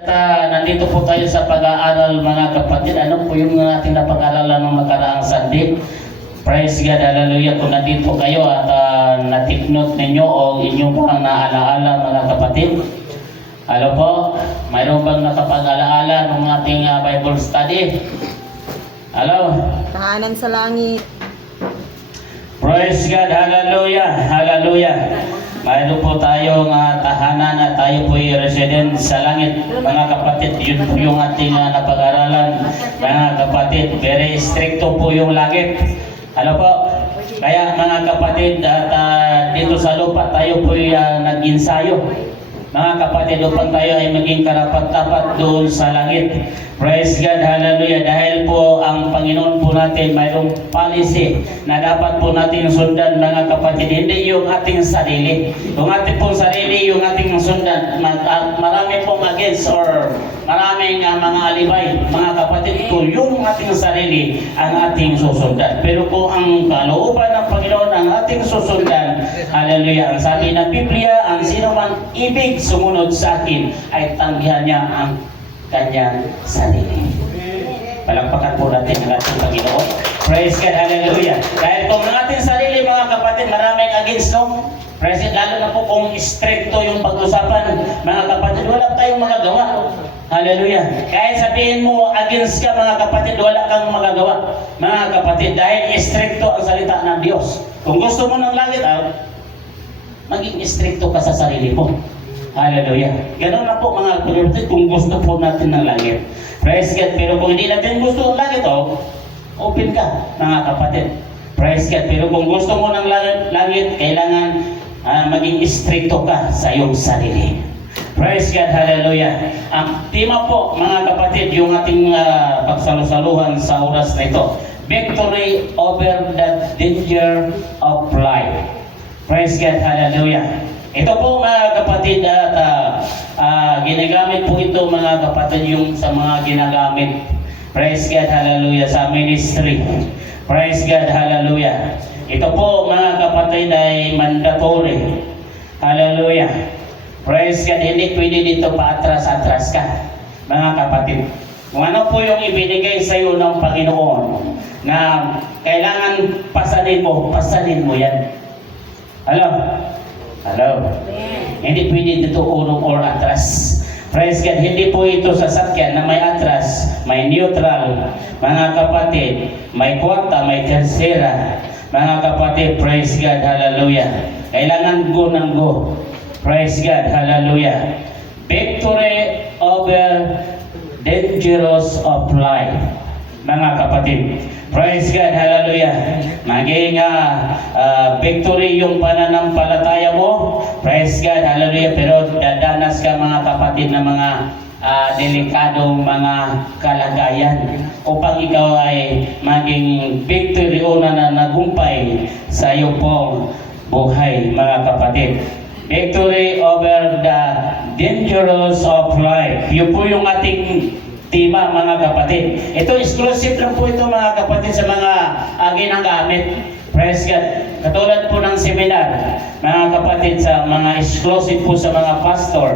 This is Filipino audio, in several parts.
Nandito po tayo sa pag-aaral mga kapatid. Ano po yung ating napag-aralan ng makaraang Sunday? Praise God, hallelujah. Kung nandito kayo at na-take note ninyo o inyong pang naalaala mga kapatid. Ano po? Mayroon bang nakapag-alaala ng ating Bible study? Hello? Tahanan sa langit. Praise God, hallelujah, hallelujah. Mayroon po tayong tahanan at tayo po resident sa langit. Mga kapatid, yun po yung ating napag-aralan. Mga kapatid, very stricto po yung langit. Ano po? Kaya mga kapatid, at dito sa lupa tayo po nag-insayo. Mga kapatid, upang tayo ay maging karapat-dapat doon sa langit. Praise God, hallelujah. Dahil po ang Panginoon po natin mayroong policy na dapat po natin sundan mga kapatid. Hindi yung ating sarili. Yung ating pong sarili, yung ating sundan. Marami pong against or maraming mga alibay. Mga kapatid ko, yung ating sarili ang ating susundan. Pero kung ang kalooban ng Panginoon ang ating susundan, hallelujah. Ang sabi ng Biblia, ang sino man ibig sumunod sa akin ay tanggihan niya ang kanyang sarili. Palakpakan po natin ang ating Panginoon. Praise God, hallelujah. Dahil kung ang ating sarili mga kapatid, maraming against, no? Praise God, lalo na po kung stricto yung pag-usapan, mga kapatid, wala tayong magagawa. Hallelujah. Kahit sabihin mo against ka mga kapatid, wala kang magagawa. Mga kapatid, dahil stricto ang salita ng Diyos. Kung gusto mo ng langit, maging stricto ka sa sarili mo. Hallelujah. Ganun na po mga kapatid kung gusto po natin ng langit. Praise God. Pero kung hindi natin gusto ng langit, open ka mga kapatid. Praise God. Pero kung gusto mo ng langit, kailangan maging stricto ka sa iyong sarili. Praise God. Hallelujah. Ang tema po mga kapatid, yung ating pagsalusaluhan sa oras na ito. Victory over the danger of life. Praise God. Hallelujah. Ito po mga kapatid at ginagamit po ito mga kapatid yung sa mga ginagamit. Praise God, hallelujah, sa ministry. Praise God, hallelujah. Ito po mga kapatid ay mandatory. Hallelujah. Praise God, hindi pwede dito paatras-atras ka. Mga kapatid, kung ano po yung ibinigay sa iyo ng Panginoon na kailangan pasanin mo yan. Hello? Hindi pwede dito urong or atras. Praise God, hindi po ito sasakyan na may atras, may neutral. Mga kapatid, may kwarta, may tersera. Mga kapatid, praise God, hallelujah. Kailangan go ng go. Praise God, hallelujah. Victory over dangerous of life. Mga kapatid, praise God, hallelujah. Maging victory yung pananampalataya mo. Praise God, hallelujah. Pero dadanas ka mga kapatid na mga delikadong mga kalagayan upang ikaw ay maging victory o nagumpay sa iyo pong buhay mga kapatid. Victory over the dangerous of life. Yun po yung ating tema mga kapatid. Ito exclusive lang po ito mga kapatid sa mga ginagamit. Praise God. Katulad po ng seminar mga kapatid sa mga exclusive po sa mga pastor,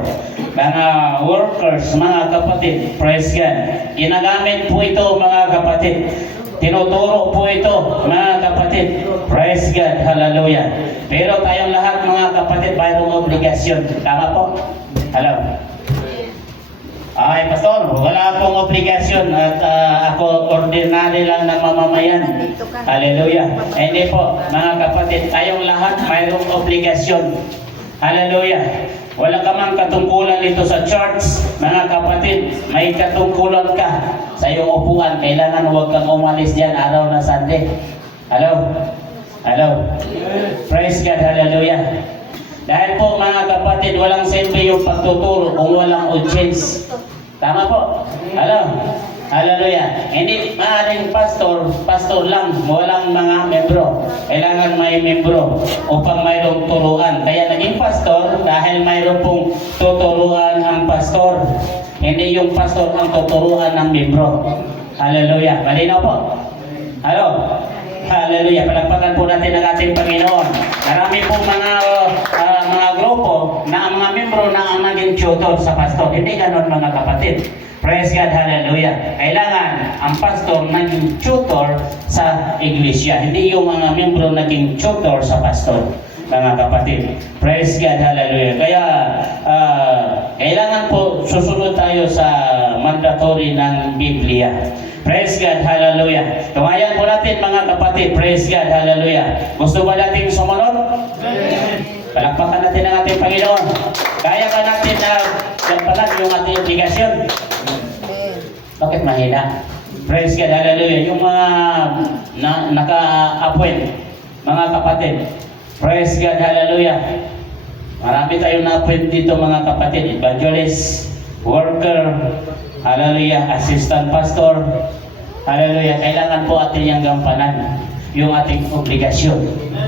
mga workers, mga kapatid. Praise God. Ginagamit po ito mga kapatid. Tinuturo po ito mga kapatid. Praise God. Hallelujah. Pero tayong lahat mga kapatid mayroong obligasyon. Tama po? Hello. Ay, Pastor, wala akong obligasyon at ako ordinary lang na mamamayan. Hallelujah. Hindi po, mga kapatid, tayong lahat mayroong obligasyon. Hallelujah. Wala ka mang katungkulan dito sa church, mga kapatid, may katungkulan ka sa iyong upuan. Kailangan huwag kang umalis diyan araw na Sunday. Hello? Praise God, hallelujah. Dahil po mga kapatid, walang simple yung pagtuturo kung walang audience. Tama po? Hallelujah. Hindi maaaring pastor lang, walang mga membro. Kailangan may membro upang mayroong turuan. Kaya naging pastor dahil mayroong pong tuturuan ang pastor. Hindi yung pastor ang tuturuan ng membro. Hallelujah. Malinaw po? Hallelujah. Palakpakan po natin ang ating Panginoon. Marami po mga grupo na ang mga membro na ang maging tutor sa pastor. Hindi ganon mga kapatid. Praise God. Hallelujah. Kailangan ang pastor naging tutor sa iglesia. Hindi yung mga membro naging tutor sa pastor. Mga kapatid. Praise God. Hallelujah. Kaya kailangan po susunod tayo sa mandatory ng Biblia. Praise God. Hallelujah. Tumayan po natin mga kapatid. Praise God. Hallelujah. Gusto ba natin sumunod? Palakpakan natin ang ating Panginoon. Kaya ba natin na gampanan yung ating obligasyon? Bakit mahina? Praise God. Hallelujah. Yung mga naka-appoint, mga kapatid. Praise God. Hallelujah. Marami tayong na-appoint dito mga kapatid. Evangelist, worker, hallelujah, assistant pastor, hallelujah. Kailangan po atin yung gampanan yung ating obligasyon,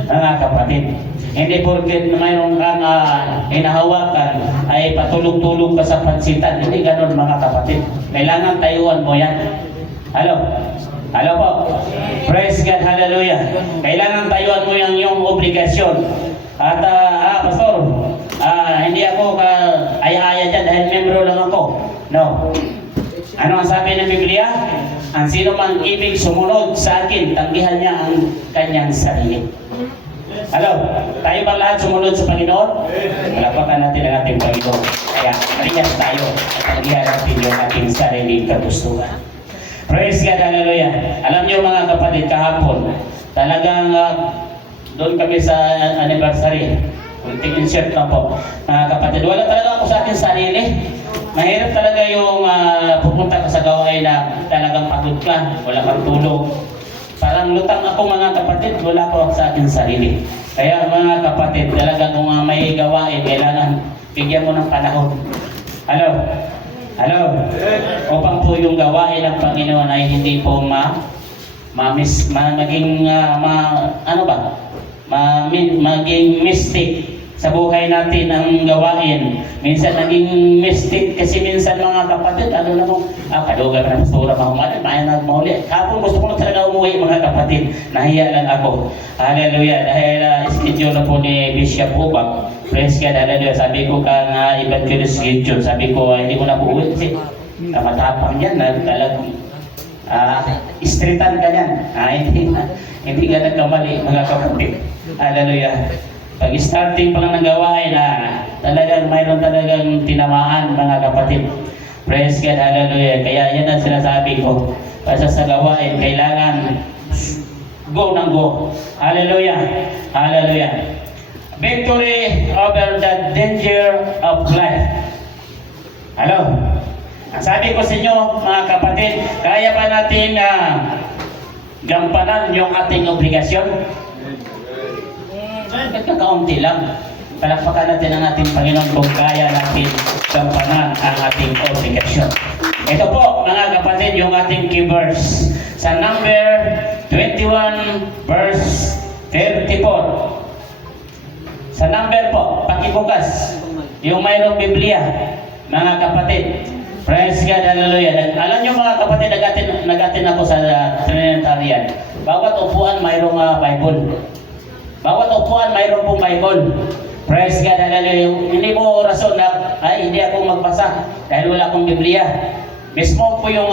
mga kapatid. Hindi porket mayroon kang hinahawakan ay patulog-tulog ka sa pansitan. Hindi ganon mga kapatid. Kailangan tayuan mo yan. Hello? Hello po? Praise God, hallelujah. Kailangan tayuan mo yung obligasyon. At pastor, hindi ako ay-aya dyan dahil membro lang ako. No. Ano ang sabi ng Biblia? Ang sino mang ibig sumunod sa akin, tanggihan niya ang kanyang sarili. Hello? Tayo ba lahat sumunod sa Panginoon? Palakpakan natin ang ating Panginoon. Kaya, parehas tayo. Tanggihan natin yung ating sariling kagustuhan. Praise God, hallelujah. Alam niyo mga kapatid, kahapon, talagang doon kami sa anniversary. Kunting insert lang po. Kapatid, wala talaga ako sa akin sarili. Mahirap talaga yung pupunta ka sa gawain na talagang pagod ka, wala kang tulog. Parang lutang ako mga kapatid, wala ko sa akin sarili. Kaya mga kapatid, talaga kung may gawain, kailangan bigyan mo ng panahon. Hello? Hello? Upang po yung gawain ng Panginoon ay hindi po maging mistake sa buhay natin ang gawain. Minsan naging mistake kasi minsan mga kapatid, ano na mo, kaduga ka na pastora, mahumalan, maya na mauli. Kapag gusto ko na talaga umuwi mga kapatid, nahiya lang ako. Hallelujah, dahil schedule na po ni Bishop Ubak. Praise God, hallelujah. Sabi ko kang evangelist schedule, sabi ko hindi ko na po uwi kasi matapang yan, talagang istritan ka yan. Hindi ka nagkamali mga kapatid. Hallelujah. Pag starting pa lang ng gawain talagang mayroon talagang tinamaan mga kapatid. Praise God, hallelujah. Kaya yan ang sinasabi ko. Basta sa gawain, kailangan go ng go. Hallelujah. Hallelujah. Victory over the danger of life. Hello. Ang sabi ko sa inyo mga kapatid, kaya ba natin gampanan yung ating obligasyon? Kaunti lang. Palakpakan natin ang ating Panginoon kung kaya natin gampanan ang ating obligasyon. Ito po mga kapatid yung ating key verse sa number 21 verse 34. Sa number po, pakibukas yung mayroong Biblia mga kapatid. Praise God, hallelujah. Alam nyo mga kapatid, nagatin ako sa Trinitarian. Bawat upuan mayroong Bible. Bawat upuan mayroon pong Bible. Praise God, hallelujah. Hindi mo rason na, hindi ako magbasa dahil wala akong Biblia. Mismo po yung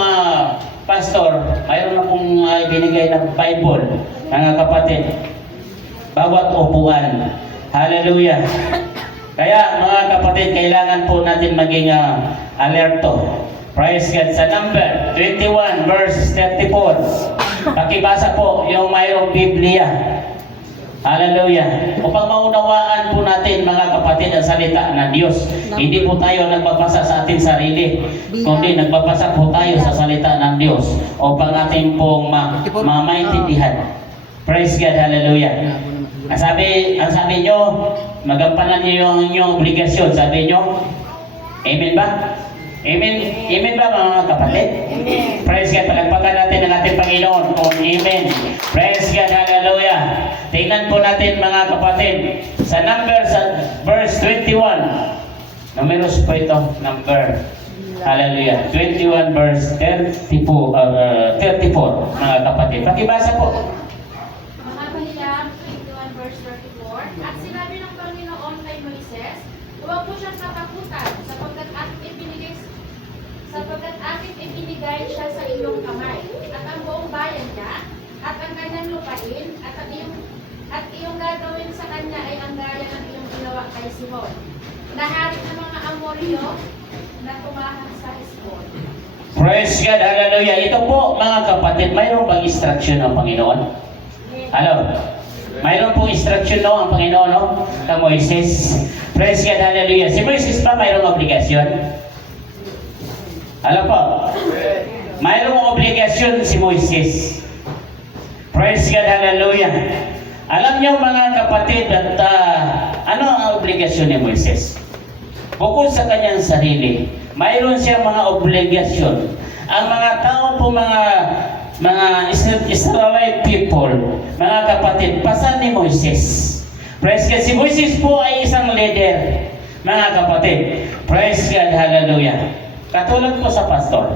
pastor, mayroon na pong binigay na Bible, mga kapatid. Bawat upuan. Hallelujah. Kaya mga kapatid, kailangan po natin maging alerto. Praise God. Sa number 21 verse 34. Pakibasa po yung mayroong Biblia. Hallelujah. Upang maunawaan po natin mga kapatid ang salita ng Diyos. Hindi po tayo nagbabasa sa ating sarili, kundi nagbabasa po tayo sa salita ng Diyos upang ating pong maintindihan. Praise God, hallelujah. Ang sabi nyo, magampanan nyo yung inyong obligasyon. Sabi nyo, amen ba? Amen. Amen ba mga kapatid? Amen. Praise God. Palagpakan natin ang ating Panginoon kung amen. Praise God. Hallelujah. Tingnan po natin mga kapatid sa verse 21. Numeros po ito. Number. Hallelujah. 21 verse 34 mga kapatid. Pakibasa po. bakit ibinigay siya sa iyong kamay, at ang buong bayan niya, at ang kanyang lupain, at iyong gagawin sa kanya ay ang gaya ng iyong ginawa kay Sihon, na hari ng mga Amoryo na tumahan sa Hesbon. Praise God, hallelujah. Ito po mga kapatid, mayroon bang instruction ng Panginoon? Ano? Mayroon pong instruction no ang Panginoon no? Kay Moises. Praise God, hallelujah. Si Moises pa mayroong obligasyon? Alam po? Mayroong obligasyon si Moises. Praise God, hallelujah. Alam niyo mga kapatid at ano ang obligasyon ni Moises? Bukod sa kanyang sarili, mayroon siyang mga obligasyon. Ang mga tao po, mga Israelite people, mga kapatid, pasan ni Moises. Praise God. Si Moises po ay isang leader, mga kapatid. Praise God, hallelujah. Katulad po sa pastor.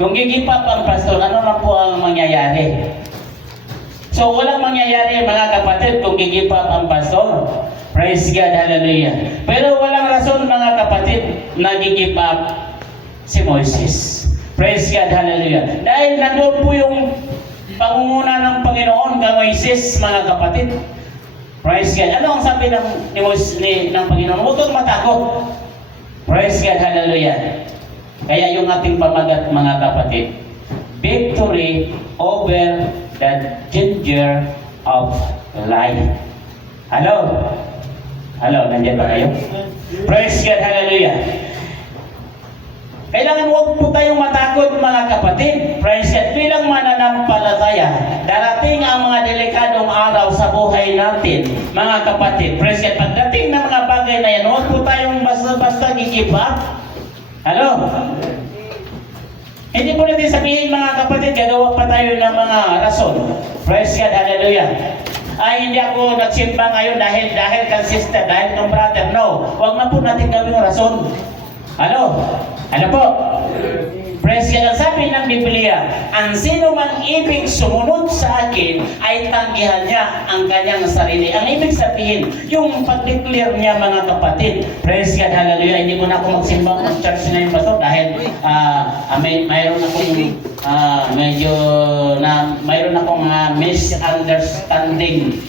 Kung gigipap ang pastor, ano na po ang mangyayari? So, walang mangyayari mga kapatid kung gigipap ang pastor. Praise God, hallelujah. Pero walang rason mga kapatid na gigipap si Moises. Praise God, hallelujah. Dahil nandoon po yung pangunguna ng Panginoon kay Moises, mga kapatid. Praise God. Ano ang sabi ng Panginoon? Huwag kang matakot. Praise God, hallelujah. Kaya yung ating pamagat mga kapatid, victory over the danger of life. Hello? Hello, nandiyan ba kayo? Praise God, hallelujah. Kailangan huwag po tayong matakot mga kapatid. Praise God. Bilang mananampalataya, darating ang mga delikadong araw sa buhay natin, mga kapatid. Praise God. Pagdating ng mga bagay na yan, huwag po tayong basta-basta give up. Hello? Hindi po natin sabihin mga kapatid, gagawa pa tayo ng mga rason. Praise God, hallelujah. Ay, hindi ako nagsimba ngayon dahil kang sister, dahil kang brother. No, huwag na po natin gawin rason. Ano? Ano po? Praise God. Ang sabi ng Biblia, ang sino mang ibig sumunod sa akin ay tanggihan niya ang kanyang sarili. Ang ibig sabihin, yung pag-declare niya mga kapatid. Praise God, hallelujah. Hindi ko na ako magsimba ng church na yung pastor dahil mayroon akong mayroon akong misunderstanding.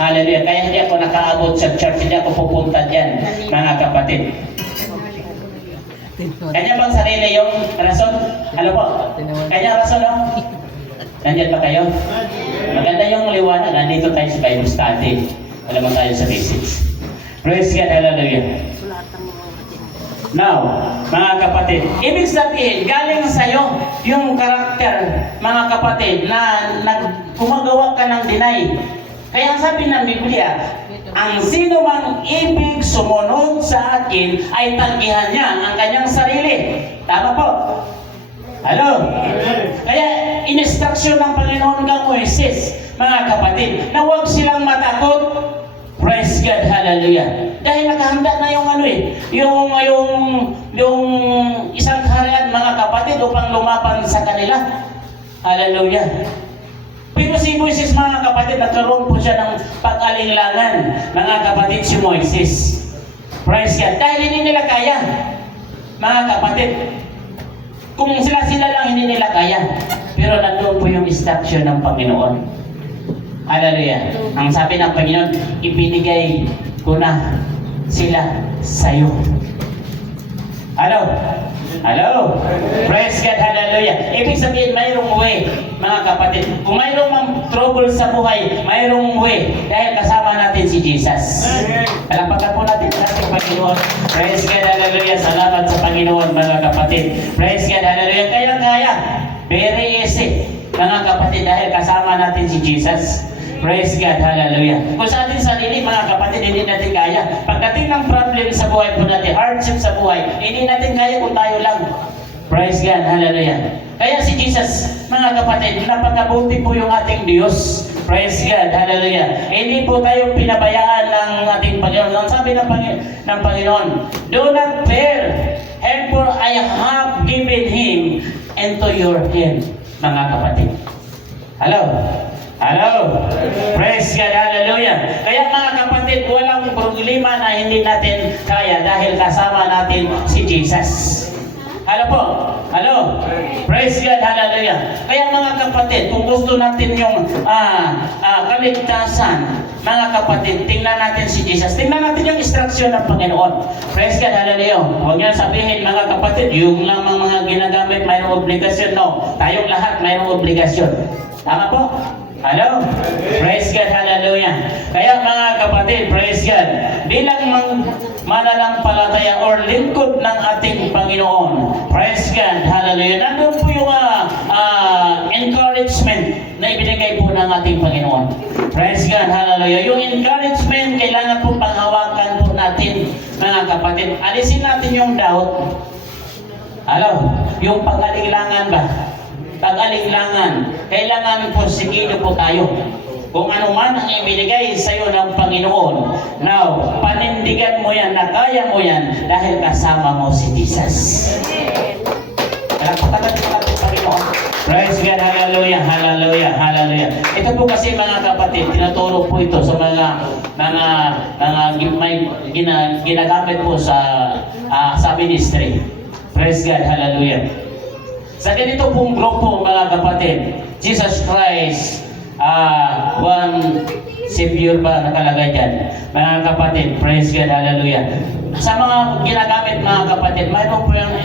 Hallelujah. Kaya hindi ako nakaabot sa church, hindi ako pupunta dyan, mga kapatid. Kanya bang sarili yung rason? Ano po? Kanya rason, no? Nandiyan ba kayo? Maganda yung liwanag. Nandito tayo sa Bible study. Alam mo tayo sa basics. Praise God, hallelujah. Now, mga kapatid, ibig sabihin, galing sa'yo yung karakter, mga kapatid, na gumagawa ka ng deny. Kaya ang sabi ng Biblia, ang sino mang ibig sumunod sa akin ay tanggihan niya ang kanyang sarili. Tama po? Hello? Kaya in-instruction ng Panginoon kang Moises, mga kapatid, na huwag silang matakot. Praise God, hallelujah. Dahil nakahanda na yung yung isang harian mga kapatid upang lumaban sa kanila. Hallelujah. Pero si Moises mga kapatid, nagkaroon po siya ng pag-alinlangan, mga kapatid, si Moises. Praise God. Dahil hindi nila kaya, mga kapatid. Kung sila lang hindi nila kaya. Pero nandoon po yung instruction ng Panginoon. Hallelujah. Ang sabi ng Panginoon, ibinigay ko na sila sa'yo. Hello? Hello? Praise God, hallelujah. Ibig sabihin, mayroong way, mga kapatid. Kung mayroong mang trouble sa buhay, mayroong way. Dahil kasama natin si Jesus. Palapakan po natin ang ating Panginoon. Praise God, hallelujah. Salamat sa Panginoon, mga kapatid. Praise God, hallelujah. Kaya. Very easy, mga kapatid, dahil kasama natin si Jesus. Praise God, hallelujah. Kung sa ating sarili, mga kapatid, hindi natin kaya. Pagdating ng problem sa buhay po natin, hardship sa buhay, hindi natin kaya kung tayo lang. Praise God, hallelujah. Kaya si Jesus, mga kapatid, napakabuti po yung ating Diyos. Praise God, hallelujah. Hindi po tayo pinabayaan ng ating Panginoon. Ang sabi ng Panginoon, do not fear, for I have given him into your hand, mga kapatid. Hello? Hello? Praise God, hallelujah. Kaya mga kapatid, walang problema na hindi natin kaya dahil kasama natin si Jesus. Hello po? Hello? Praise God, hallelujah. Kaya mga kapatid, kung gusto natin yung kaligtasan, mga kapatid, tingnan natin si Jesus. Tingnan natin yung instruction ng Panginoon. Praise God, hallelujah. Huwag niyo sabihin, mga kapatid, yung lang mga ginagamit, mayroong obligasyon. No, tayong lahat mayroong obligasyon. Tama po? Hello? Praise God, hallelujah. Kaya mga kapatid, praise God, bilang mananampalataya or lingkod ng ating Panginoon, praise God, hallelujah, nandun po yung encouragement na ibinigay po ng ating Panginoon. Praise God, hallelujah. Yung encouragement, kailangan po panghawakan po natin, mga kapatid. Alisin natin yung doubt. Hello? Yung pag-alinlangan ba? Pag-alinlangan, kailangan porsigido po tayo. Kung ano man ang ibinigay sa iyo ng Panginoon, now, panindigan mo yan, na kaya mo yan, dahil kasama mo si Jesus. Palakpakan mo natin, Panginoon. Praise God, hallelujah, hallelujah, hallelujah. Ito po kasi mga kapatid, tinuturo po ito sa ginagamit po sa ministry. Praise God, hallelujah. Sa ganito pong grupo, mga kapatid, Jesus Christ, one Savior ba nakalagay dyan? Mga kapatid, praise God, hallelujah. Sa mga ginagamit, mga kapatid, mayroon po yung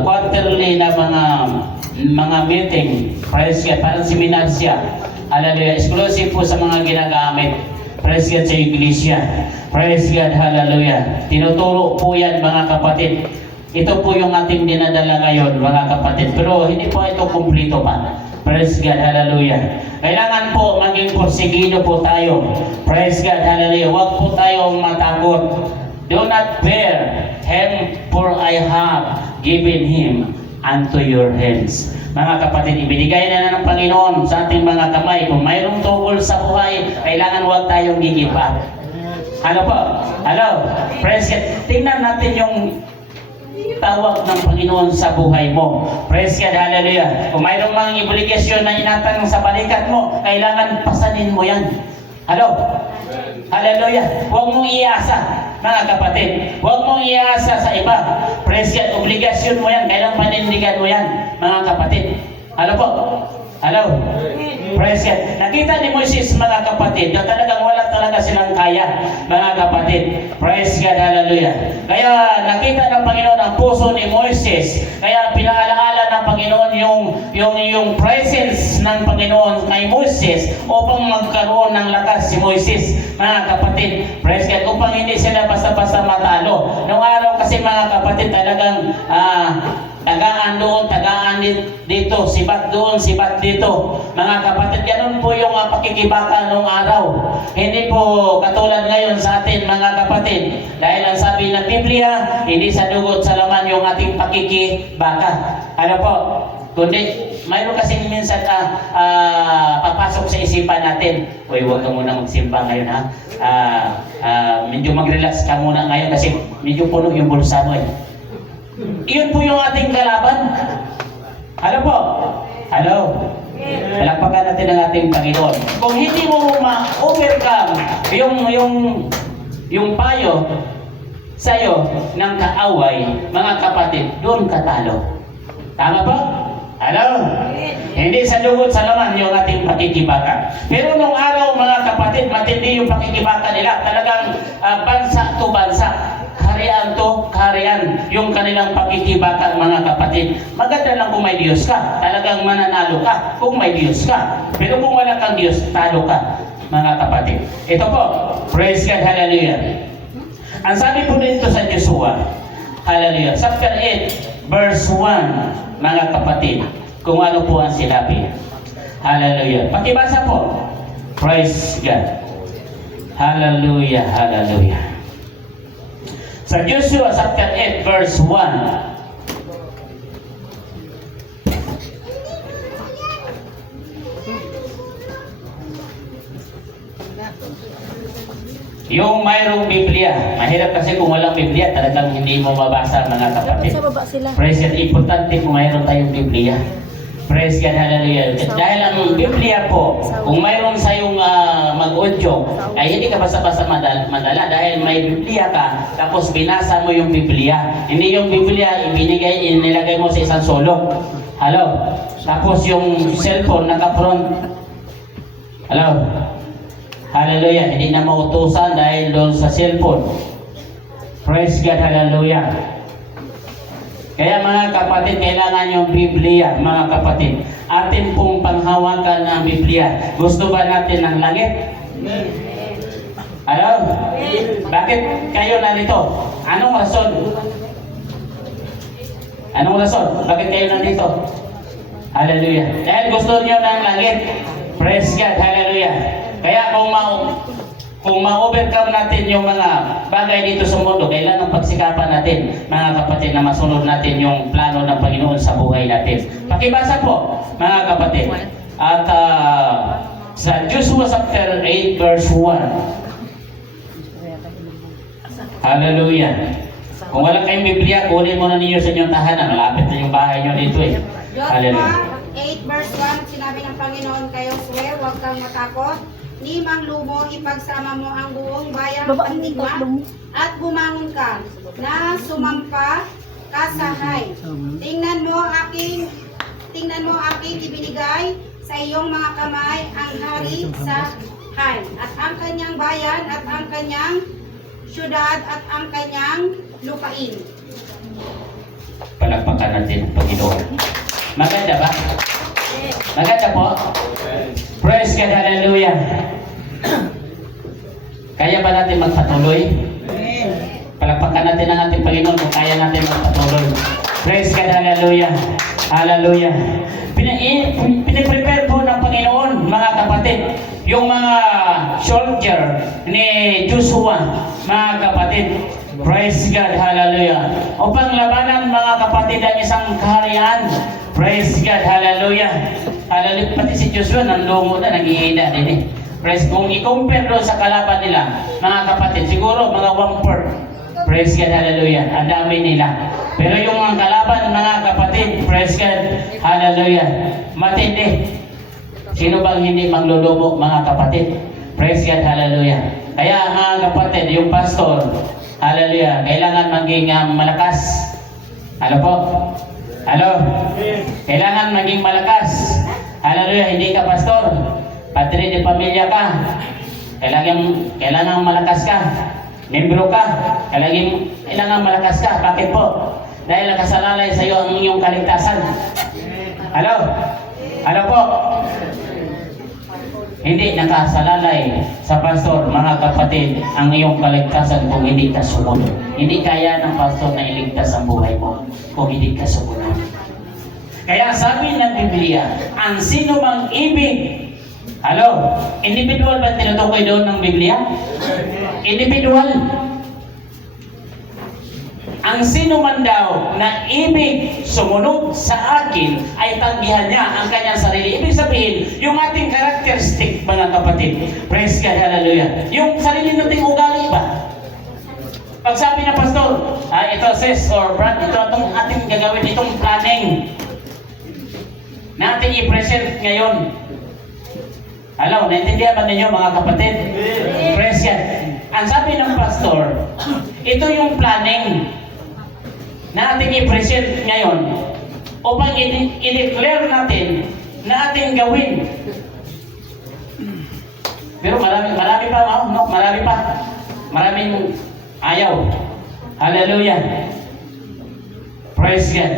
quarterly na mga meeting, praise God, parang seminar siya, hallelujah, exclusive po sa mga ginagamit, praise God, sa iglesia, praise God, hallelujah. Tinuturo po yan, mga kapatid. Ito po yung ating dinadala ngayon, mga kapatid. Pero hindi po ito kumplito pa. Praise God, hallelujah. Kailangan po maging porsigido po tayo. Praise God, hallelujah. Huwag po tayong matakot. Do not fear him, for I have given him unto your hands. Mga kapatid, ibinigay na ng Panginoon sa ating mga kamay. Kung mayroong tungkol sa buhay, kailangan huwag tayong give up. Ano po? Hello? Praise God. Tingnan natin yung tawag ng Panginoon sa buhay mo. Praise God, hallelujah. Kung mayroong mga obligasyon na inatanong sa balikat mo, kailangan pasanin mo yan. Hello? Hallelujah. Huwag mong iasa, mga kapatid. Huwag mong iasa sa iba. Praise God, obligasyon mo yan, kailangan panindigan mo yan, mga kapatid. Hello po? Hello? Praise God. Nakita ni Moises, mga kapatid, na talagang wala talaga silang kaya, mga kapatid. Praise God, hallelujah. Kaya nakita ng Panginoon ang puso ni Moises. Kaya pinaalala ng Panginoon yung presence ng Panginoon kay Moises upang magkaroon ng lakas si Moises, mga kapatid. Praise God. Upang hindi sila basta-basta matalo. Noong araw kasi, mga kapatid, talagang tagaan doon, tagaan dito, sibat doon, sibat dito. Mga kapatid, ganun po yung pakikibaka noong araw. Hindi po katulad ngayon sa atin, mga kapatid. Dahil ang sabi ng Biblia, hindi sa dugot sa laman yung ating pakikibaka. Ano po? Kundi, mayroon kasi minsan papasok sa isipan natin. Uy, huwag ka muna magsimba ngayon, ha? Medyo mag-relax ka muna ngayon kasi medyo puno yung bulsa mo, eh. Iyon po yung ating kalaban. Ano po? Hello? Palakpakan natin ang ating Panginoon. Kung hindi mo ma-overcome yung payo sa'yo ng kaaway, mga kapatid, doon ka talo. Tama po? Hello? Hindi sa dugot sa laman yung ating pakikibaka. Pero nung araw, mga kapatid, matindi yung pakikibaka nila. Talagang bansa to bansa. Kaharian to kaharian yung kanilang pakikibaka, mga kapatid. Maganda lang kung may Diyos ka. Talagang mananalo ka kung may Diyos ka. Pero kung wala kang Diyos, talo ka, mga kapatid. Ito po, praise God, hallelujah. Ang sabi po dito sa Joshua, hallelujah, chapter 8, verse 1, mga kapatid, kung ano po ang sinabi. Hallelujah. Pakibasa po. Praise God. Hallelujah, hallelujah. Sa Joshua chapter 8 verse 1. Yung mayroong Biblia. Mahirap kasi kung walang Biblia, talagang hindi mo mabasa, mga kapatid. Sa baba sila. Praise God. Importante kung mayroon tayong Biblia. Praise God, hallelujah. Dahil ang Biblia po, kung mayroon sa yung mag-audio, ay hindi ka basta-basta madala dahil may Biblia ka, tapos binasa mo yung Biblia. Hindi yung Biblia inilagay mo sa isang sulok. Hello? Tapos yung cellphone naka-front. Hello? Hallelujah. Hindi na mautusan dahil doon sa cellphone. Praise God. Hallelujah. Kaya mga kapatid, kailangan yung Biblia, mga kapatid. Atin pong panghawakan ang Biblia. Gusto ba natin ng langit? Ano? Bakit kayo narito? Anong rason? Anong rason? Bakit kayo nandito? Hallelujah. Dahil gusto niyo ng langit. Praise God. Hallelujah. Kaya kung ma-overcome natin yung mga bagay dito sa mundo, kailangan pagsikapan natin, mga kapatid, na masunod natin yung plano ng Panginoon sa buhay natin. Pakibasa po, mga kapatid. At sa Joshua chapter 8 verse 1. Hallelujah. Kung wala kayong Biblia, kunin mo na ninyo sa inyong tahanan. Malapit na yung bahay nyo dito eh. Hallelujah. Joshua 8 verse 1, sinabi ng Panginoon kayo, swear, huwag kang matakot. Ni manglumo, ipagsama mo ang buong bayang pandigma at bumangon ka na sumampa ka sa hay. Tingnan mo aking ibinigay sa iyong mga kamay ang hari sa hay at ang kanyang bayan at ang kanyang syudad at ang kanyang lupain. Palakpakan natin ang Panginoon. Maganda ba? Maganda po? Praise God, hallelujah. Kaya ba natin magpatuloy? Palakpakan natin ang ating Panginoon kung kaya natin magpatuloy. Praise God, hallelujah. Hallelujah. Piniprepare po ng Panginoon, mga kapatid, yung mga soldier ni Joshua, mga kapatid. Praise God, hallelujah. Upang labanan, mga kapatid, ang isang kaharian. Praise God, hallelujah. Hallelujah. Pati si Joshua, nanlungo na, nag-iida din eh. Praise, kung i-compare doon sa kalaban nila, mga kapatid, siguro mga 1/4. Praise God, hallelujah. Ang dami nila. Pero yung mga kalaban, mga kapatid, praise God, hallelujah, matindi. Sino bang hindi manglulubo, mga kapatid? Praise God, hallelujah. Kaya mga kapatid, yung pastor, hallelujah, kailangan maging malakas. Ano po? Hello? Kailangan maging malakas. Hallelujah, hindi ka pastor. Padre de pamilya ka. Kailangan malakas ka. Membro ka. Kailangan malakas ka. Bakit po? Dahil nakasalalay sa iyo ang iyong kaligtasan. Hello? Ano po? Hindi nakasalalay sa pastor, mga kapatid, ang iyong kaligtasan kung hindi ka sumunod. Hindi kaya ng pastor na iligtas ang buhay mo kung hindi ka sumunod. Kaya sabi ng Biblia, ang sino mang ibig, hello, individual ba tinutukoy doon ng Biblia? Individual. Ang sino man daw na ibig sumunod sa akin ay tanggihan niya ang kanyang sarili. Ibig sabihin, yung ating characteristic, mga kapatid. Praise God, hallelujah. Yung sarili nating ugali ba? Pag sabi ng pastor, ito sis or brad, ito itong ating gagawin, itong planning na ating i-present ngayon. Hello, naintindihan ba ninyo, mga kapatid? Praise God. Ang sabi ng pastor, ito yung planning na ating i-present ngayon upang i-declare natin na ating gawin. Pero marami pa, no? Marami pa. Maraming ayaw. Hallelujah. Praise God.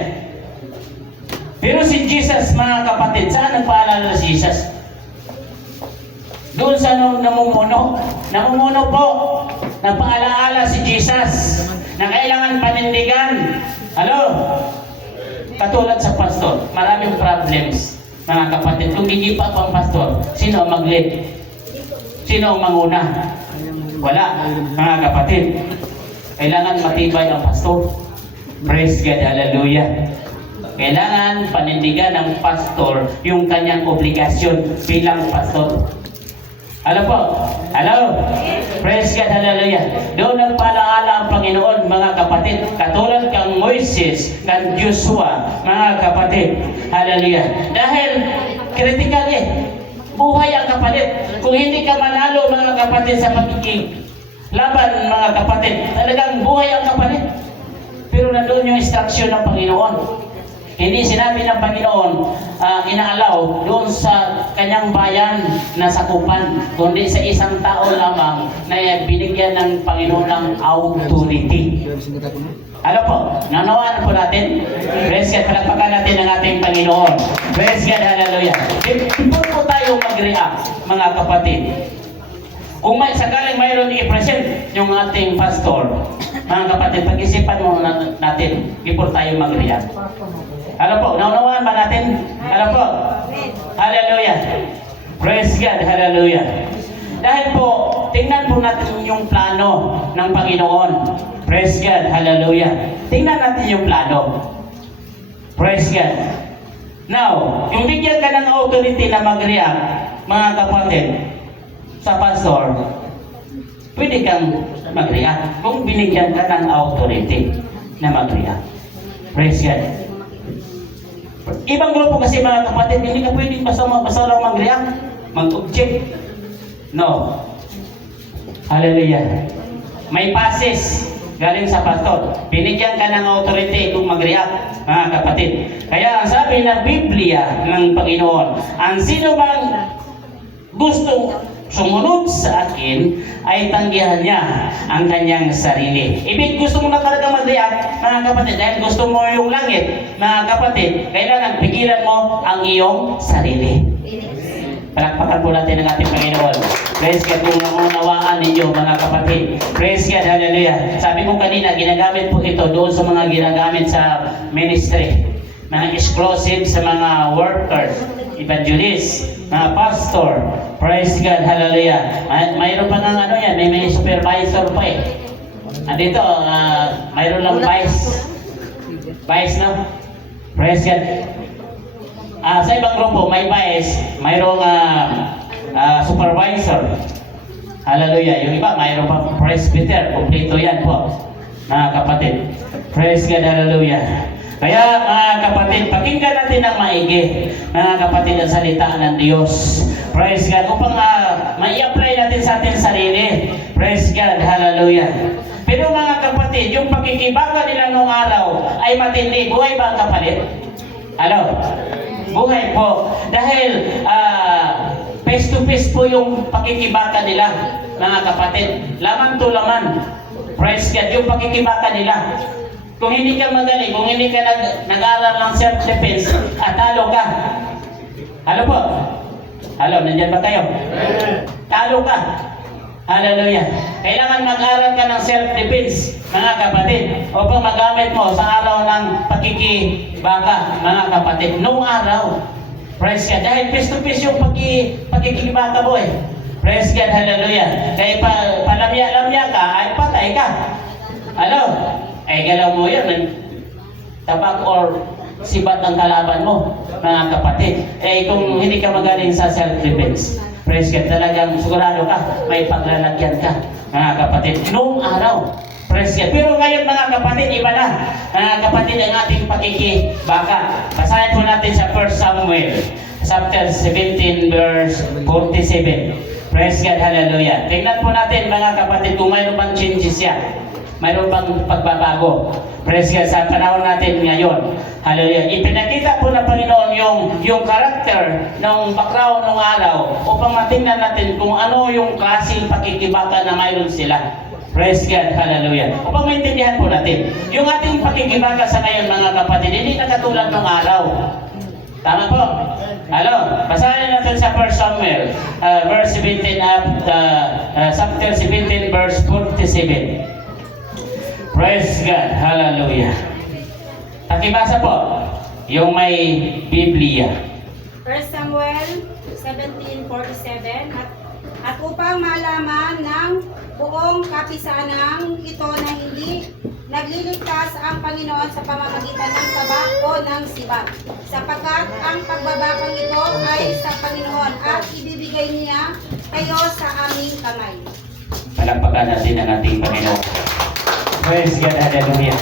Pero si Jesus, mga kapatid, saan nagpaalala si Jesus? Doon sa namumuno. Namumuno po. Nagpaalaala si Jesus na kailangan panindigan. Hello? Katulad sa pastor, maraming problems, mga kapatid. Kung hindi pa pang pastor, sino ang mag-lead? Sino ang manguna? Wala, mga kapatid. Kailangan matibay ang pastor. Praise God, hallelujah. Kailangan panindigan ng pastor yung kanyang obligasyon bilang pastor. Hello po? Hello? Praise God, hallelujah. Doon nagpalaala ang Panginoon, mga kapatid. Katulad kang Moises, kang Joshua, mga kapatid. Hallelujah. Dahil critical Buhay ang kapalit. Kung hindi ka manalo mga kapatid sa laban mga kapatid, talagang buhay ang kapalit. Pero nandun yung instruction ng Panginoon. Hindi sinabi ng Panginoon inaalaw doon sa kanyang bayan na sakupan, kundi sa isang tao lamang na binigyan ng Panginoon ng authority. Ano po? Nanawaan po natin? Praise God, palakpakan natin ang ating Panginoon. Praise God, hallelujah. Before po tayo mag-react, mga kapatid, kung sakaling mayroon i-present yung ating pastor, mga kapatid, pag-isipan mo natin before tayo mag-react. Ano po? Naunawaan ba natin? Ano po? Hallelujah. Praise God, hallelujah. Dahil po, tingnan po natin yung plano ng Panginoon. Praise God, hallelujah. Tingnan natin yung plano. Praise God. Now, yung bigyan ka ng authority na mag-react, mga kapatid, sa pastor, pwede kang mag-react kung binigyan ka ng authority na mag-react. Praise God. Ibang grupo kasi mga kapatid, hindi ka pwedeng basta lang mag-react, mag-object. No. Hallelujah. May passes galing sa pastor. Binigyan ka ng authority kung mag-react, mga kapatid. Kaya ang sabi ng Biblia ng Panginoon, ang sino bang gustong sumunod sa akin ay tanggihan niya ang kanyang sarili. Ibig gusto mo na talaga mag-react, mga kapatid, dahil gusto mo yung langit, mga kapatid, kailangan pigilan mo ang iyong sarili. Palakpakan po natin ang ating Panginoon. Praise God, kung naunawaan ninyo mga kapatid. Praise God, hallelujah. Sabi ko kanina, ginagamit po ito doon sa mga ginagamit sa ministry. Mga exclusive sa mga workers, evangelists, mga pastor. Praise God, hallelujah. Mayroon pa ng ano yan, may supervisor pa eh. Andito, mayroon lang vice. Vice na. Praise God. Sa ibang grupo, may vice, mayroong supervisor. Hallelujah. Yung iba, mayroon pa presbyter. Kompleto yan po, mga kapatid. Praise God, hallelujah. Kaya mga kapatid, pakinggan natin ang maigi, mga kapatid, ang salita ng Diyos. Praise God. Upang ma-i-apply natin sa ating sarili. Praise God, hallelujah. Pero mga kapatid, yung pakikibaga nila nung araw ay matindi. Buhay ba ang kapalit? Ano? Buhay po. Dahil face to face po yung pakikibaka nila, mga kapatid. Laman to laman. Praise God, yung pakikibaka nila. Kung hindi ka magaling, kung hindi ka nag-aral ng self-defense, talo ka. Ano po? Halo, nandiyan ba kayo? Talo ka. Hallelujah. Kailangan mag-aral ka ng self-defense, mga kapatid, upang magamit mo sa araw ng pakikibaka, mga kapatid. Noong araw, praise God. Dahil face-to-face yung pakikibaka mo eh. Praise God, hallelujah. Kaya palamya-lamya ka, ay patay ka. Ano? Ay galaw mo yun. Tabak or sibat ang kalaban mo, mga kapatid. Kung hindi ka magaling sa self-defense, praise God, talagang sigurado ka, may paglalagyan ka, mga kapatid. Noong araw, praise God. Pero ngayon mga kapatid, iba na. Mga kapatid, ang ating pakikibaka. Basahin po natin sa 1 Samuel, chapter 17, verse 47. Praise God, hallelujah. Tingnan po natin mga kapatid kung mayroon bang changes yan. Mayroon bang pagbabago. Praise God, sa panahon natin ngayon. Hallelujah. Ipinakita po ng Panginoon yung karakter ng background ng araw upang matingnan natin kung ano yung klaseng pakikibaka na mayroon sila. Praise God, hallelujah. Upang maintindihan po natin, yung ating pakikibaka sa ngayon mga kapatid, hindi nakatulad ng araw. Tama po? Hello? Basahin natin sa 1 Samuel, verse 17 chapter 17, verse 47. Praise God, hallelujah. Pakibasa po, yung may Biblia. 1 Samuel 17:47 at upang malaman ng buong kapisanang ito na hindi nagliligtas ang Panginoon sa pamamagitan ng tabak o ng sibak, sapagkat ang pagbabakang ito ay sa Panginoon at ibibigay niya kayo sa aming kamay. Palakpakan natin ang ating Panginoon. Praise God, hallelujah.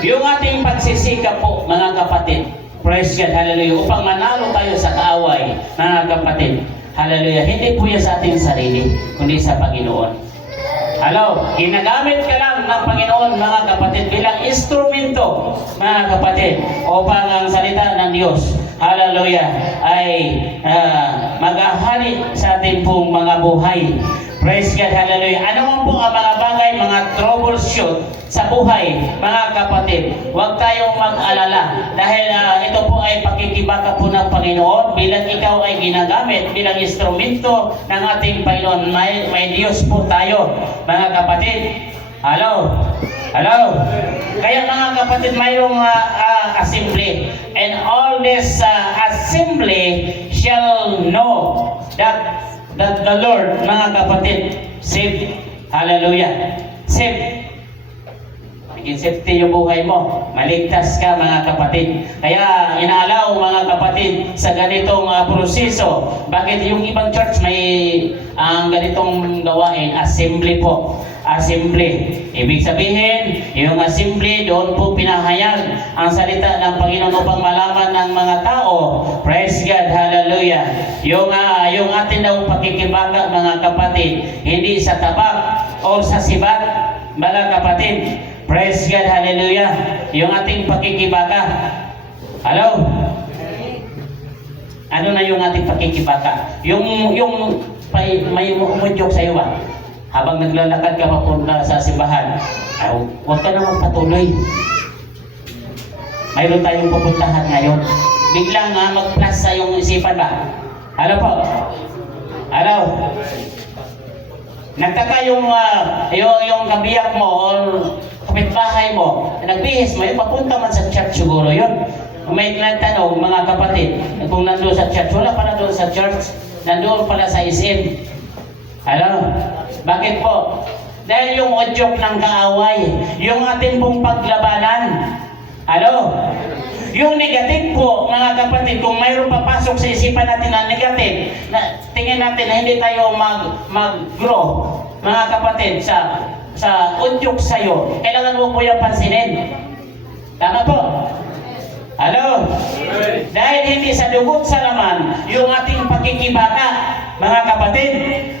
Yung ating pagsisikap po, mga kapatid, Praise God, hallelujah. Upang manalo tayo sa kaaway, mga kapatid. Hallelujah. Hindi po yan sa ating sarili, kundi sa Panginoon. Hello, ginagamit ka lang ng Panginoon, mga kapatid, bilang instrumento, mga kapatid, upang ang salita ng Diyos, hallelujah, ay maghahari sa ating pong mga buhay. Praise God, hallelujah. Ano man po ang mga bagay, mga troubleshoot sa buhay, mga kapatid, huwag tayong mag-alala dahil ito po ay pakikibaka po ng Panginoon bilang ikaw ay ginagamit bilang instrumento ng ating Panginoon. May Diyos po tayo, mga kapatid. Hello? Hello? Kaya mga kapatid, mayroong assembly, and all this assembly shall know that the Lord, mga kapatid, save. Hallelujah. Save. Maging safety yung buhay mo. Maligtas ka, mga kapatid. Kaya inaalaw, mga kapatid, sa ganitong proseso. Bakit yung ibang church may ang ganitong gawain? Assembly po. Assembly. Ibig sabihin, yung assembly, doon po pinahayag ang salita ng Panginoon upang malaman ng mga tao. Praise God, hallelujah. Yung atin daw pakikibaka, mga kapatid, hindi sa tabak o sa sibat, mga kapatid. Praise God, hallelujah. Yung ating pakikibaka. Hello? Ano na yung ating pakikibaka? Yung may umudyok sa iyo ba? Habang naglalakad ka papunta sa simbahan, huwag ka na magpatuloy. Mayroon tayong pupuntahan ngayon. Biglang mag-plus sa iyong isipan ba? Ano po? Ano? Nagtaka yung kabiyak mo o kapitbahay mo, nagbihis mo, papunta man sa church siguro yun. May tanong, mga kapatid, kung nandoon sa church, wala pala doon sa church, nandoon pala sa SM. Ano? Bakit po? Dahil yung udyok ng kaaway, yung ating pong paglabanan. Ano? Yung negative po, mga kapatid, kung mayroong papasok sa isipan natin na negative, na tingin natin na hindi tayo mag-grow, mga kapatid, sa udyok sa'yo, kailangan mo po yung pansinin. Tama po? Ano? Dahil hindi sa dugot sa laman, yung ating pakikibaka, mga kapatid.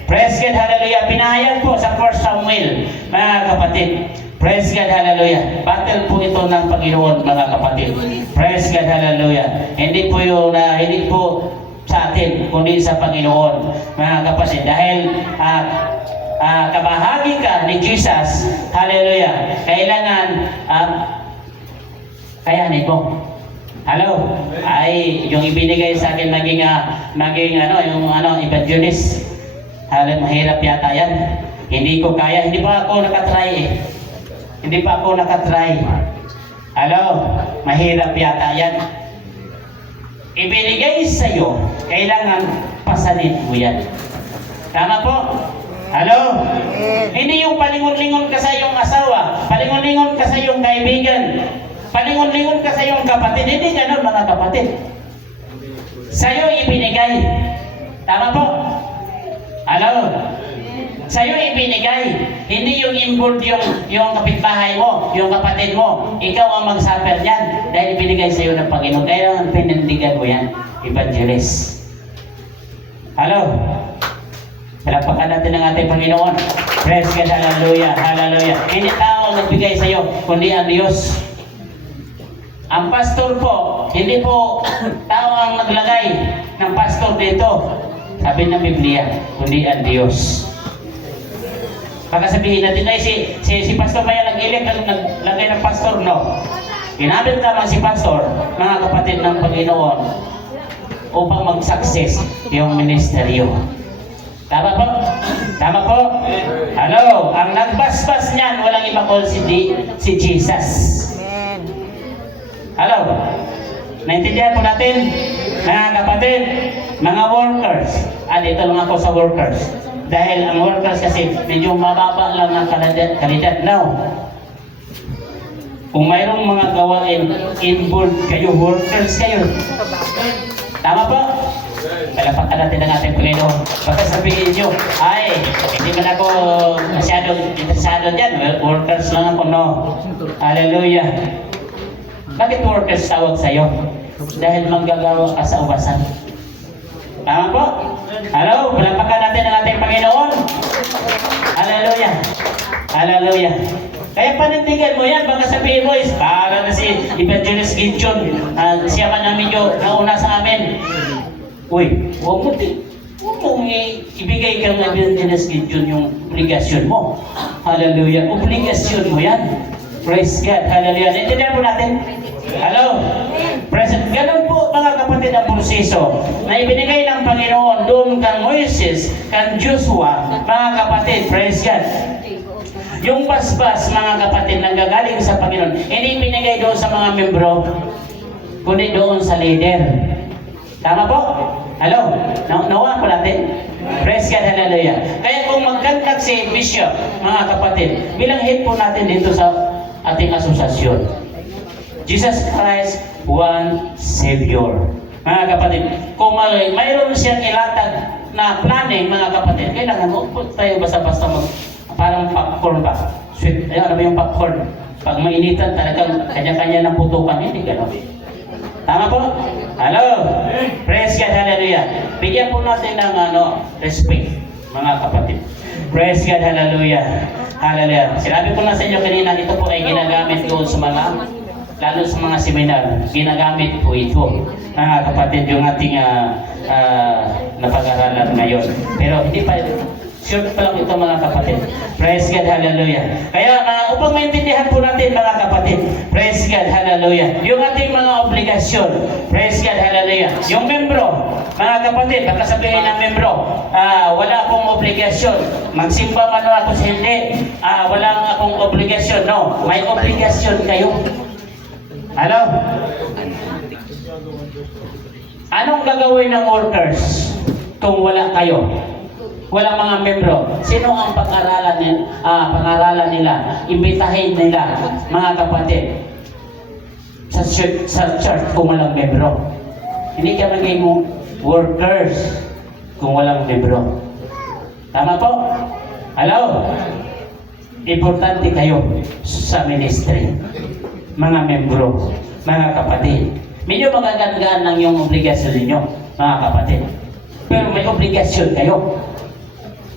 Praise God, hallelujah. Pinahayag po sa 1 Samuel, mga kapatid. Praise God, hallelujah. Battle po ito ng Panginoon, mga kapatid. Praise God, hallelujah. Hindi po sa atin, kundi sa Panginoon, mga kapatid. Dahil kabahagi ka ni Jesus, hallelujah. Kailangan kayanin mo. Hello? Ay, yung ibinigay sa akin naging evangelist. Mahirap yata yan. Hindi ko kaya. Hindi pa ako nakatry. Hello? Mahirap yata yan. Ibinigay sa'yo, kailangan pasanin mo yan. Tama po? Hello? Hindi yung palingon-lingon ka sa iyong asawa, palingon-lingon ka sa iyong kaibigan, palingon-lingon ka sa iyong kapatid. Hindi ganun, mga kapatid. Sa'yo ibinigay. Tama po? Hello? Sa'yo ibinigay. Hindi yung involved yung kapitbahay mo, yung kapatid mo. Ikaw ang mag-suffer yan dahil ibinigay sa'yo ng Panginoon. Kaya ang pinindigan mo yan, evangelist. Hello? Palakpakan natin ang ating Panginoon. Praise God, hallelujah, hallelujah. Hindi tao ang nagbigay sa'yo, kundi ang Diyos. Ang pastor po, hindi po tao ang naglagay ng pastor dito. Sabi ng Biblia, kundi ang Diyos. Baka sabihin natin, ay si pastor ba yan naglagay ng pastor? No. Ginamit naman si pastor, mga kapatid ng Panginoon, upang mag-success yung ministeryo. Tama po? Tama po? Hello? Ang nagbasbas niyan, walang iba ko si Jesus. Hello? Naintindihan po natin, mga kapatid, mga workers. Dito lang ako sa workers. Dahil ang workers kasi medyo mababa lang ang kalidad. Now, kung mayroong mga gawain involved kayo, workers kayo. Tama po? Palakpakan natin ang ating Panginoon. Baka sabihin nyo, ay, hindi man ako masyadong interesado dyan. Workers lang ako, no? Hallelujah. Bakit workers tawag sa'yo? Dahil manggagawa ka sa ubasan. Tama po? Hello, palapakan natin ang ating Panginoon. Hallelujah. Hallelujah. Kaya panindigan mo yan, baka sabihin mo is para na si Evangelist Gideon, siya man ang medyo nauna sa amin. Uy, huwag mong ibigay kang Evangelist Gideon yung obligasyon mo. Hallelujah. Obligasyon mo yan. Praise God. Hallelujah. Naintindihan po natin? Hello? Present. Ganun po mga kapatid ang proseso na ibinigay ng Panginoon doon kang Moises, kang Joshua, mga kapatid. Praise God. Yung basbas, mga kapatid, nanggagaling sa Panginoon, hindi binigay doon sa mga membro, kundi doon sa leader. Tama po? Hello? Nawa po natin? Praise God, hallelujah. Kaya kung magkantak si Bishop, mga kapatid, bilang head po natin dito sa ating asosasyon. Jesus Christ, one Savior. Mga kapatid, kung mayroon siyang ilatag na planning, mga kapatid, kailangan mo tayo basta-basta parang popcorn ba? Sweet, ano ba yung popcorn? Pag mainitan, talagang kanya-kanya ng putukan, hindi gano'n. Tama po? Hello? Praise God, hallelujah. Bigyan po natin ng respect, mga kapatid. Praise God, hallelujah. Hallelujah. Sinabi ko na sa inyo kanina, ito po ay ginagamit ko sa mga, lalo sa mga seminar, ginagamit po ito. Mga kapatid, yung ating napag-aralan ngayon. Pero hindi pa, sure pa lang ito mga kapatid. Praise God, hallelujah. Kaya upang maintindihan po natin mga kapatid, praise God, hallelujah. Yung ating mga obligasyon, praise God, hallelujah. Yung membro, mga kapatid, baka sabihin ng membro, wala akong obligasyon. Magsimba man ako sa hindi, wala akong obligasyon. No, may obligasyon kayo. Ano? Anong gagawin ng workers kung wala kayo? Walang mga membro. Sino ang pag-aralan nila? Imbitahin nila, mga kapatid, sa church kung walang membro. Hindi ka maging workers kung walang membro. Tama po? Hello? Importante kayo sa ministry. Mga membro, mga kapatid. Medyo magagandaan ng yung obligasyon ninyo, mga kapatid. Pero may obligasyon kayo.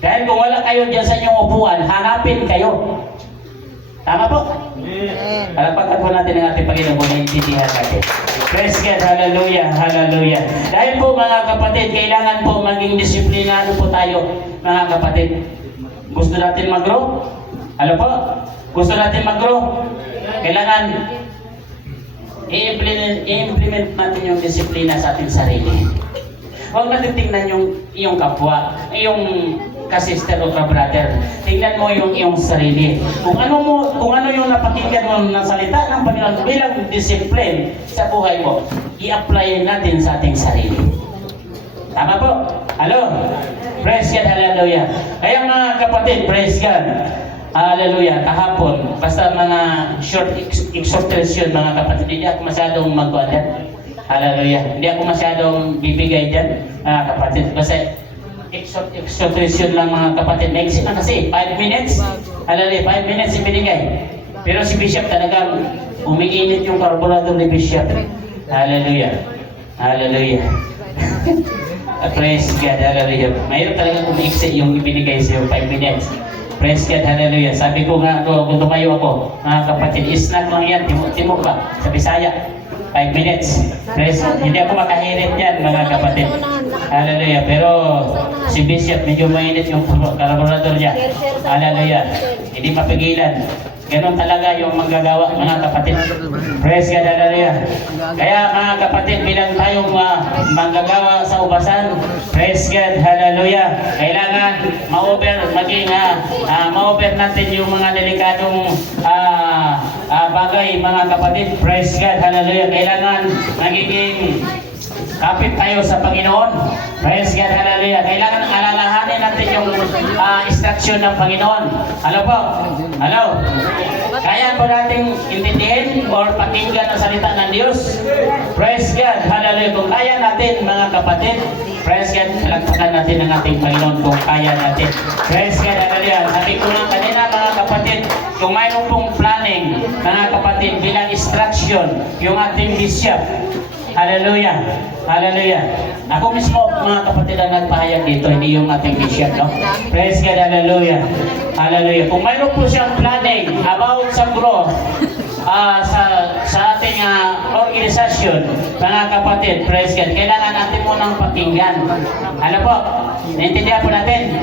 Dahil kung wala kayo dyan sa inyong upuan, hanapin kayo. Tama po? Palapakan po natin ang ating Panginoon kung naintindihan natin. Praise God, hallelujah, hallelujah. Dahil po mga kapatid, kailangan po maging disiplinado po tayo, mga kapatid. Gusto natin mag-grow? Ano po? Gusto natin mag-grow? Kailangan i-implement natin yung disiplina sa ating sarili. Huwag natin tingnan yung iyong kapwa, yung ka-sister o ka-brother. Tingnan mo yung iyong sarili. Kung ano yung napakinggan mo ng salita ng Panginoon bilang discipline sa buhay mo, i-apply natin sa ating sarili. Tama po? Hello? Praise God, hallelujah. Kaya mga kapatid, praise God. Hallelujah. Kahapon, basta mga short exhortation mga kapatid, hindi ako masyadong mag-add. Hallelujah. Hindi ako masyadong bibigay dyan, mga kapatid. Basta exhortation lang mga kapatid. Maiksi na kasi, 5 minutes. Hallelujah, 5 minutes ibinigay. Pero si Bishop talagang umiinit yung carburetor ni Bishop. Hallelujah. Hallelujah. Praise God, hallelujah. Mayroon talagang umiiksi yung ibinigay sa'yo, 5 minutes. Praise God, hallelujah. Sabi ko nga, kung tumayo ako, mga kapatid, isnak lang yan, timok ba, sa Bisaya. 5 minutes. Praise God. Hindi ako makahirit yan, mga kapatid. Hallelujah. Pero si Bishop, medyo mainit yung carburetor niya. Hallelujah. Hindi mapigilan. Ganon talaga yung manggagawa, mga kapatid. Praise God, hallelujah. Kaya mga kapatid, bilang tayong manggagawa sa ubasan, praise God, hallelujah. Kailangan ma-over natin yung mga delikadong bagay, mga kapatid. Praise God, hallelujah. Kailangan magiging kapit tayo sa Panginoon. Praise God, hallelujah. Kailangan alalahanin natin yung instruction ng Panginoon. Ano po? Ano? Kaya po nating intindihin or pakinggan ang salita ng Diyos. Praise God, hallelujah. Kung kaya natin, mga kapatid, praise God, palagpakan natin ang ating Panginoon kung kaya natin. Praise God, hallelujah. Sabi ko lang kanina, mga kapatid, kapatid, kung mayroon pong planning, mga kapatid, bilang instruction, yung ating bishop. Hallelujah. Hallelujah. Ako mismo, mga kapatid, ang nagpahayag dito, hindi yung ating bishop, no? Praise God. Hallelujah. Hallelujah. Kung mayroon po siyang planning about sa growth, sa ating organisasyon, mga kapatid, praise God, kailangan natin munang pakinggan. Ano po? Naintindihan po natin?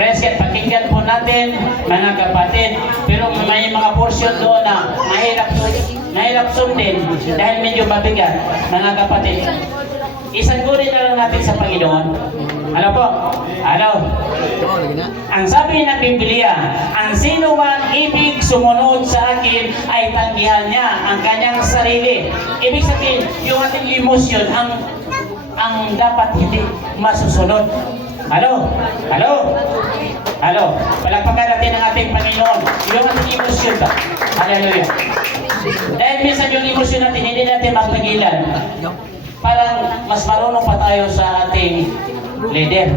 Praise God, pakinggan po natin, mga kapatid. Pero may mga portion doon na mahirap sundin dahil medyo mabigat, mga kapatid. Isanggunin na lang natin sa Panginoon. Ano po? Ano? Ang sabi ng Biblia, ang sino man ibig sumunod sa akin ay tanggihan niya ang kanyang sarili. Ibig sabihin, yung ating emosyon ang dapat hindi masusunod. Halo? Halo? Halo? Palagpakan natin ang ating Panginoon. Yung ating emosyon ba? Hallelujah. Dahil minsan yung emosyon natin, hindi natin magpagilan. Parang mas marunong pa tayo sa ating leader.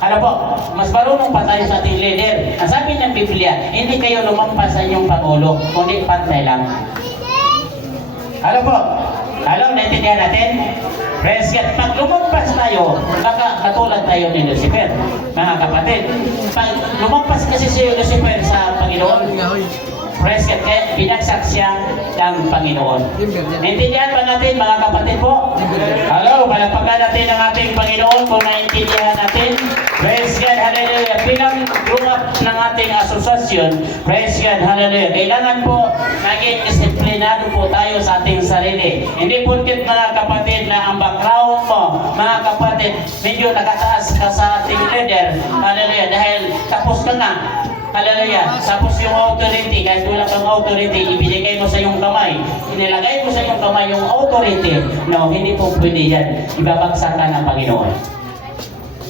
Ano po? Mas marunong pa tayo sa ating leader. Ang sabi ng Biblia, hindi kayo lumampas sa inyong pangulo, kundi pantay lang. Ano po? Ano, naintindihan natin? Praise God. Pag lumampas tayo, baka katulad tayo ni Lucifer, mga kapatid. Pag lumampas kasi si Lucifer sa Panginoon, praise God, kaya binagsak siya ng Panginoon. Naintindihan ba natin, mga kapatid po? Hello, palagpakan natin ang ating Panginoon kung naintindihan natin. Praise God, hallelujah. Bilang group ng ating asosasyon, praise God, hallelujah. Kailangan po naging disiplinado po tayo sa ating sarili. Hindi porket, mga kapatid, na ang background mo, mga kapatid, medyo nakataas ka sa ating leader, hallelujah, dahil tapos ka na. Hallelujah. Tapos yung authority, kahit wala kang authority, ibinigay mo sa iyong kamay. Inilagay mo sa iyong kamay yung authority. No, hindi po pwede yan. Ibabagsak ka ng Panginoon.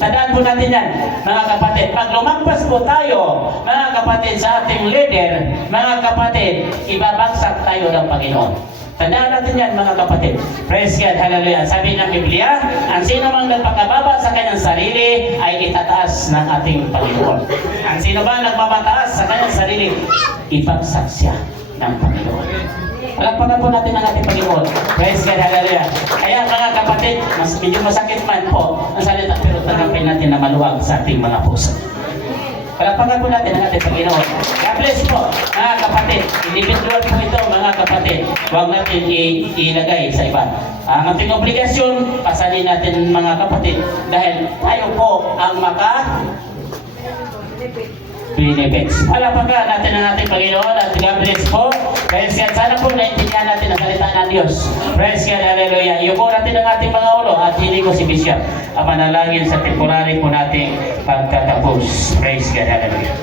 Tandaan po natin yan, mga kapatid. Pag lumagpas po tayo, mga kapatid, sa ating leader, mga kapatid, ibabagsak tayo ng Panginoon. Tandaan natin yan, mga kapatid. Praise God, hallelujah. Sabi ng Biblia, ang sino mang nagpakababa sa kanyang sarili ay itataas ng ating Panginoon. Ang sino ba nagmamataas sa kanyang sarili, ipagsak siya ng Panginoon. Palagpakan po natin ang ating Panginoon. Praise God, hallelujah. Kaya, mga kapatid, medyo masakit man po ang salita, pero tanggapin natin na maluwag sa ating mga puso. Palagpakan po natin ang ating Panginoon. God bless po, mga kapatid. Individual po ito, mga kapatid. Huwag natin ilagay sa iba. Ang ating obligasyon, pasalin natin, mga kapatid, dahil tayo po ang benefits. Palagpakan natin ang ating Panginoon at God bless po. Praise God. Sana po naintindihan natin ang salita ng Diyos. Praise God. Hallelujah. Iupo natin ang ating mga ulo at hindi ko si Bishop ang manalangin sa temporary po nating pagtatapos. Praise God. Hallelujah.